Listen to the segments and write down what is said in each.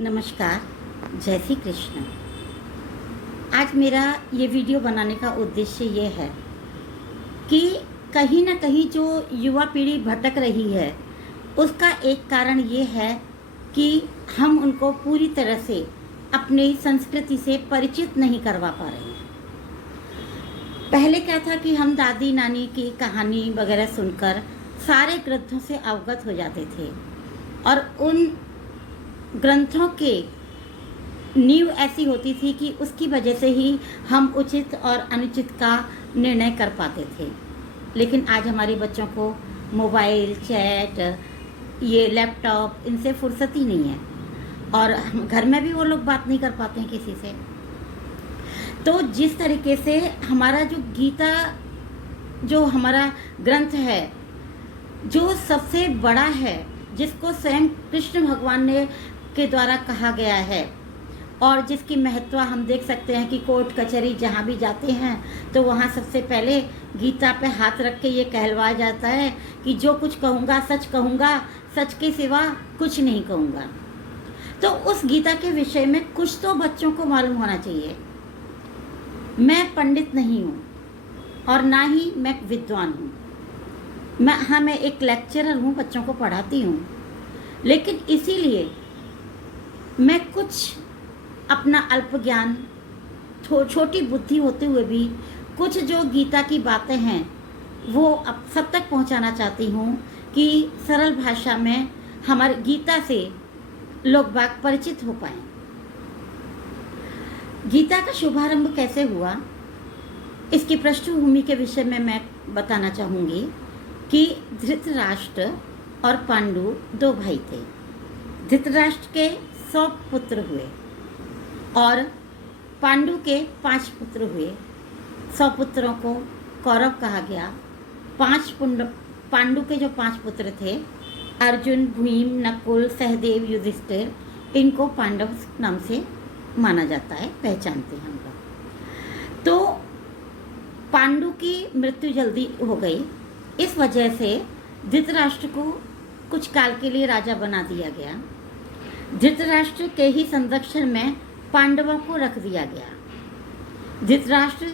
नमस्कार, जय श्री कृष्ण। आज मेरा ये वीडियो बनाने का उद्देश्य ये है कि कहीं ना कहीं जो युवा पीढ़ी भटक रही है उसका एक कारण ये है कि हम उनको पूरी तरह से अपनी संस्कृति से परिचित नहीं करवा पा रहे हैं। पहले क्या था कि हम दादी नानी की कहानी वगैरह सुनकर सारे ग्रंथों से अवगत हो जाते थे और उन ग्रंथों के नींव ऐसी होती थी कि उसकी वजह से ही हम उचित और अनुचित का निर्णय कर पाते थे। लेकिन आज हमारे बच्चों को मोबाइल, चैट, ये लैपटॉप, इनसे फुर्सत ही नहीं है और घर में भी वो लोग बात नहीं कर पाते हैं किसी से। तो जिस तरीके से हमारा जो गीता, जो हमारा ग्रंथ है, जो सबसे बड़ा है, जिसको स्वयं कृष्ण भगवान ने के द्वारा कहा गया है और जिसकी महत्व हम देख सकते हैं कि कोर्ट कचहरी जहाँ भी जाते हैं तो वहाँ सबसे पहले गीता पे हाथ रख के ये कहलवाया जाता है कि जो कुछ कहूँगा सच कहूँगा, सच के सिवा कुछ नहीं कहूँगा। तो उस गीता के विषय में कुछ तो बच्चों को मालूम होना चाहिए। मैं पंडित नहीं हूँ और ना ही मैं विद्वान हूँ। मैं एक लेक्चरर हूँ, बच्चों को पढ़ाती हूँ, लेकिन इसीलिए मैं कुछ अपना अल्प ज्ञान, छोटी बुद्धि होते हुए भी कुछ जो गीता की बातें हैं वो अब सब तक पहुंचाना चाहती हूं कि सरल भाषा में हमारे गीता से लोग बाग परिचित हो पाएं। गीता का शुभारंभ कैसे हुआ, इसकी पृष्ठभूमि के विषय में मैं बताना चाहूँगी कि धृतराष्ट्र और पांडु दो भाई थे। धृतराष्ट्र के 100 पुत्र हुए और पांडु के 5 पुत्र हुए। 100 पुत्रों को कौरव कहा गया। पांडु के जो 5 पुत्र थे, अर्जुन, भीम, नकुल, सहदेव, युधिष्ठिर, इनको पांडव नाम से माना जाता है, पहचानते हैं हम लोग। तो पांडु की मृत्यु जल्दी हो गई। इस वजह से धृतराष्ट्र को कुछ काल के लिए राजा बना दिया गया। धृतराष्ट्र के ही संरक्षण में पांडवों को रख दिया गया। धृतराष्ट्र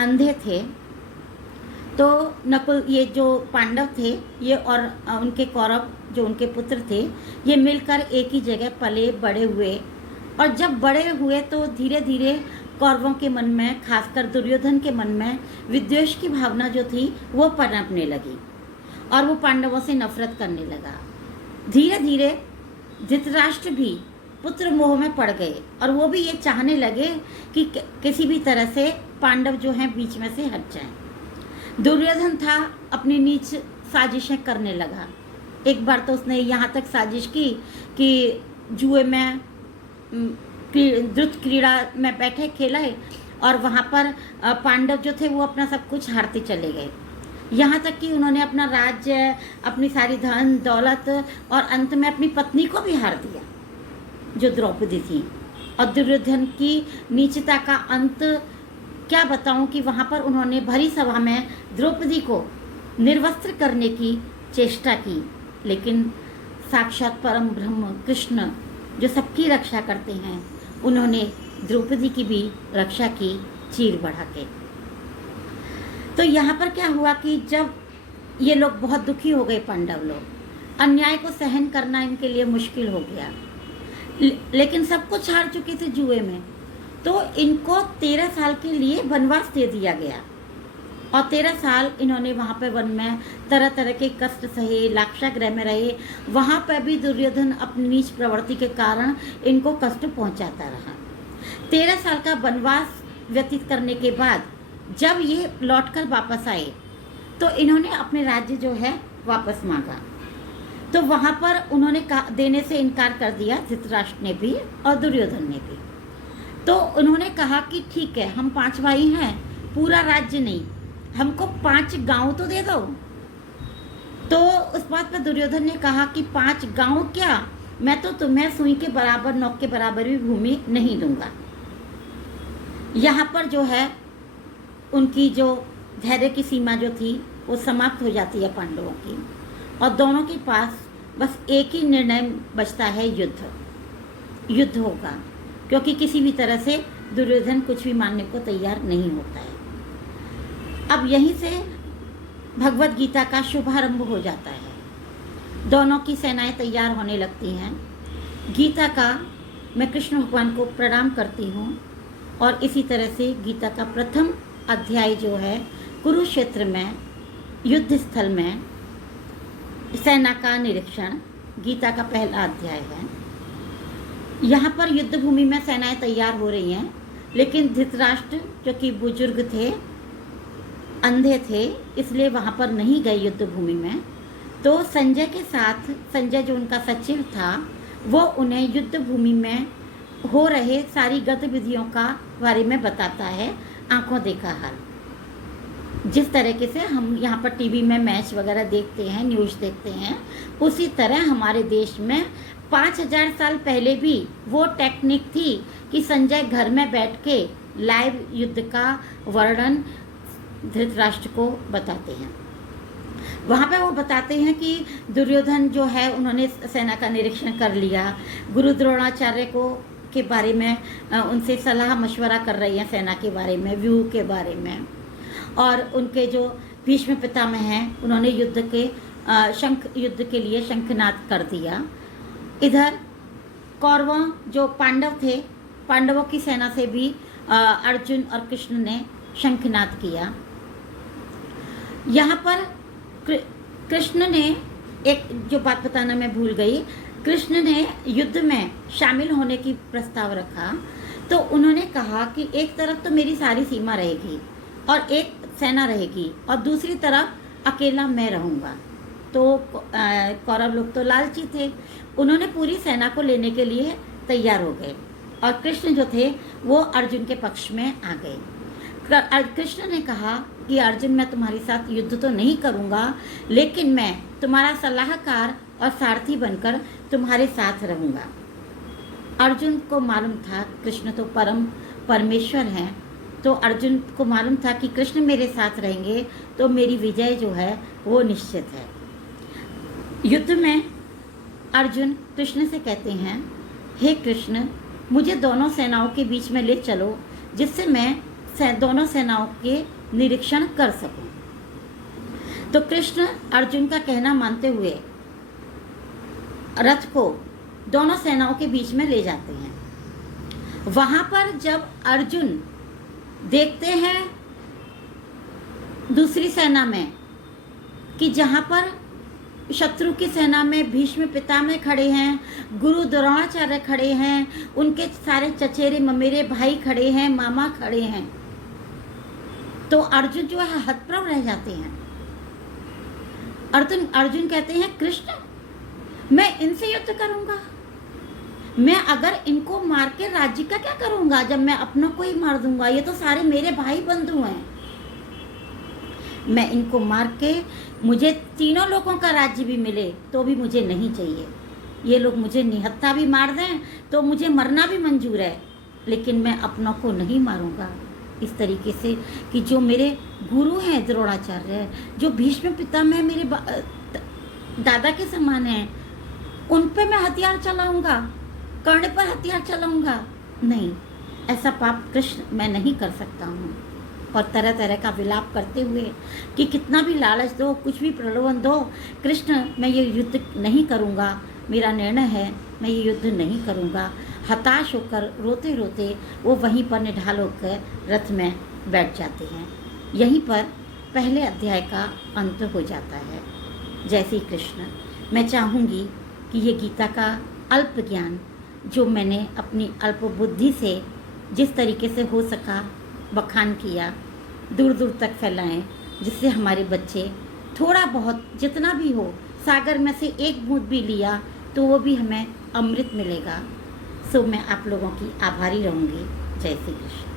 अंधे थे, तो नकुल, ये जो पांडव थे, ये और उनके कौरव जो उनके पुत्र थे, ये मिलकर एक ही जगह पले बड़े हुए। और जब बड़े हुए तो धीरे धीरे कौरवों के मन में, खासकर दुर्योधन के मन में विद्वेष की भावना जो थी वो पनपने लगी और वो पांडवों से नफरत करने लगा। धीरे धीरे धृतराष्ट्र भी पुत्र मोह में पड़ गए और वो भी ये चाहने लगे कि किसी भी तरह से पांडव जो हैं बीच में से हट जाएं। दुर्योधन था, अपनी नीच साजिशें करने लगा। एक बार तो उसने यहाँ तक साजिश की कि जुए में, द्रुत क्रीड़ा में बैठे खेलाए और वहाँ पर पांडव जो थे वो अपना सब कुछ हारते चले गए। यहाँ तक कि उन्होंने अपना राज्य, अपनी सारी धन दौलत और अंत में अपनी पत्नी को भी हार दिया, जो द्रौपदी थी। और दुर्योधन की नीचता का अंत क्या बताऊं कि वहाँ पर उन्होंने भरी सभा में द्रौपदी को निर्वस्त्र करने की चेष्टा की, लेकिन साक्षात परम ब्रह्म कृष्ण जो सबकी रक्षा करते हैं, उन्होंने द्रौपदी की भी रक्षा की चीर बढ़ा के। तो यहाँ पर क्या हुआ कि जब ये लोग बहुत दुखी हो गए, पांडव लोग, अन्याय को सहन करना इनके लिए मुश्किल हो गया, लेकिन सब कुछ हार चुके थे जुए में, तो इनको 13 साल के लिए वनवास दे दिया गया। और 13 साल इन्होंने वहाँ पे वन में तरह तरह के कष्ट सहे, लाक्षागृह में रहे। वहाँ पर भी दुर्योधन अपनी नीच प्रवृत्ति के कारण इनको कष्ट पहुँचाता रहा। 13 साल का वनवास व्यतीत करने के बाद जब ये लौटकर वापस आए तो इन्होंने अपने राज्य जो है वापस मांगा। तो वहाँ पर उन्होंने देने से इनकार कर दिया, धृतराष्ट्र ने भी और दुर्योधन ने भी। तो उन्होंने कहा कि ठीक है, हम 5 भाई हैं, पूरा राज्य नहीं, हमको 5 गांव तो दे दो। तो उस बात पर दुर्योधन ने कहा कि 5 गांव क्या, मैं तो तुम्हें सुई के बराबर, नौक के बराबर भी भूमि नहीं दूंगा। यहाँ पर जो है उनकी जो धैर्य की सीमा जो थी वो समाप्त हो जाती है पांडवों की, और दोनों के पास बस एक ही निर्णय बचता है, युद्ध। युद्ध होगा, क्योंकि किसी भी तरह से दुर्योधन कुछ भी मानने को तैयार नहीं होता है। अब यहीं से भगवत गीता का शुभारंभ हो जाता है। दोनों की सेनाएं तैयार होने लगती हैं। गीता का मैं कृष्ण भगवान को प्रणाम करती हूँ और इसी तरह से गीता का प्रथम अध्याय जो है कुरुक्षेत्र में युद्ध स्थल में सेना का निरीक्षण, गीता का पहला अध्याय है। यहाँ पर युद्ध भूमि में सेनाएं तैयार हो रही हैं, लेकिन धृतराष्ट्र जो कि बुजुर्ग थे, अंधे थे, इसलिए वहाँ पर नहीं गए युद्ध भूमि में। तो संजय के साथ, संजय जो उनका सचिव था, वो उन्हें युद्ध भूमि में हो रहे सारी गतिविधियों का बारे में बताता है, आंखों देखा हाल। जिस तरीके से हम यहाँ पर टीवी में मैच वगैरह देखते हैं, न्यूज़ देखते हैं, उसी तरह हमारे देश में 5000 साल पहले भी वो टेक्निक थी कि संजय घर में बैठ के लाइव युद्ध का वर्णन धृतराष्ट्र को बताते हैं। वहाँ पे वो बताते हैं कि दुर्योधन जो है, उन्होंने सेना का निरीक्षण कर लिया, गुरु द्रोणाचार्य को के बारे में उनसे सलाह मशवरा कर रही हैं सेना के बारे में, व्यूह के बारे में, और उनके जो भीष्म पितामह हैं, उन्होंने युद्ध के लिए शंखनाद कर दिया। इधर कौरवों जो पांडव थे, पांडवों की सेना से भी अर्जुन और कृष्ण ने शंखनाद किया। यहाँ पर कृष्ण ने एक जो बात बताना मैं भूल गई, कृष्ण ने युद्ध में शामिल होने की प्रस्ताव रखा। तो उन्होंने कहा कि एक तरफ तो मेरी सारी सीमा रहेगी और एक सेना रहेगी और दूसरी तरफ अकेला मैं रहूँगा। तो कौरव लोग तो लालची थे, उन्होंने पूरी सेना को लेने के लिए तैयार हो गए और कृष्ण जो थे वो अर्जुन के पक्ष में आ गए। कृष्ण ने कहा कि अर्जुन, मैं तुम्हारे साथ युद्ध तो नहीं करूँगा, लेकिन मैं तुम्हारा सलाहकार और सारथी बनकर तुम्हारे साथ रहूँगा। अर्जुन को मालूम था कृष्ण तो परमेश्वर हैं, तो अर्जुन को मालूम था कि कृष्ण मेरे साथ रहेंगे तो मेरी विजय जो है वो निश्चित है। युद्ध में अर्जुन कृष्ण से कहते हैं, हे कृष्ण, मुझे दोनों सेनाओं के बीच में ले चलो, जिससे मैं दोनों सेनाओं के निरीक्षण कर सकूं। तो कृष्ण अर्जुन का कहना मानते हुए रथ को दोनों सेनाओं के बीच में ले जाते हैं। वहां पर जब अर्जुन देखते हैं दूसरी सेना में कि जहां पर शत्रु की सेना में भीष्म पितामह खड़े हैं, गुरु द्रोणाचार्य खड़े हैं, उनके सारे चचेरे ममेरे भाई खड़े हैं, मामा खड़े हैं, तो अर्जुन जो है हतप्रभ रह जाते हैं। अर्जुन कहते हैं, कृष्ण, मैं इनसे युद्ध करूंगा? मैं अगर इनको मार के राज्य का क्या करूंगा, जब मैं अपनों को ही मार दूंगा? ये तो सारे मेरे भाई बंधु हैं। मैं इनको मार के मुझे तीनों लोगों का राज्य भी मिले तो भी मुझे नहीं चाहिए। ये लोग मुझे निहत्था भी मार दें तो मुझे मरना भी मंजूर है, लेकिन मैं अपनों को नहीं मारूंगा। इस तरीके से कि जो मेरे गुरु हैं द्रोणाचार्य, जो भीष्म पितामह मेरे दादा के समान हैं, उन पे मैं हथियार चलाऊंगा, कर्ण पर हथियार चलाऊंगा? नहीं, ऐसा पाप कृष्ण मैं नहीं कर सकता हूँ। और तरह तरह का विलाप करते हुए कि कितना भी लालच दो, कुछ भी प्रलोभन दो, कृष्ण मैं ये युद्ध नहीं करूँगा, मेरा निर्णय है, मैं ये युद्ध नहीं करूँगा। हताश होकर रोते रोते वो वहीं पर निढाल होकर रथ में बैठ जाते हैं। यहीं पर पहले अध्याय का अंत हो जाता है। जय श्री कृष्ण। मैं चाहूँगी कि ये गीता का अल्प ज्ञान जो मैंने अपनी अल्प बुद्धि से जिस तरीके से हो सका बखान किया, दूर दूर तक फैलाएं, जिससे हमारे बच्चे थोड़ा बहुत जितना भी हो, सागर में से एक बूंद भी लिया तो वो भी हमें अमृत मिलेगा। सो मैं आप लोगों की आभारी रहूँगी। जय श्री कृष्ण।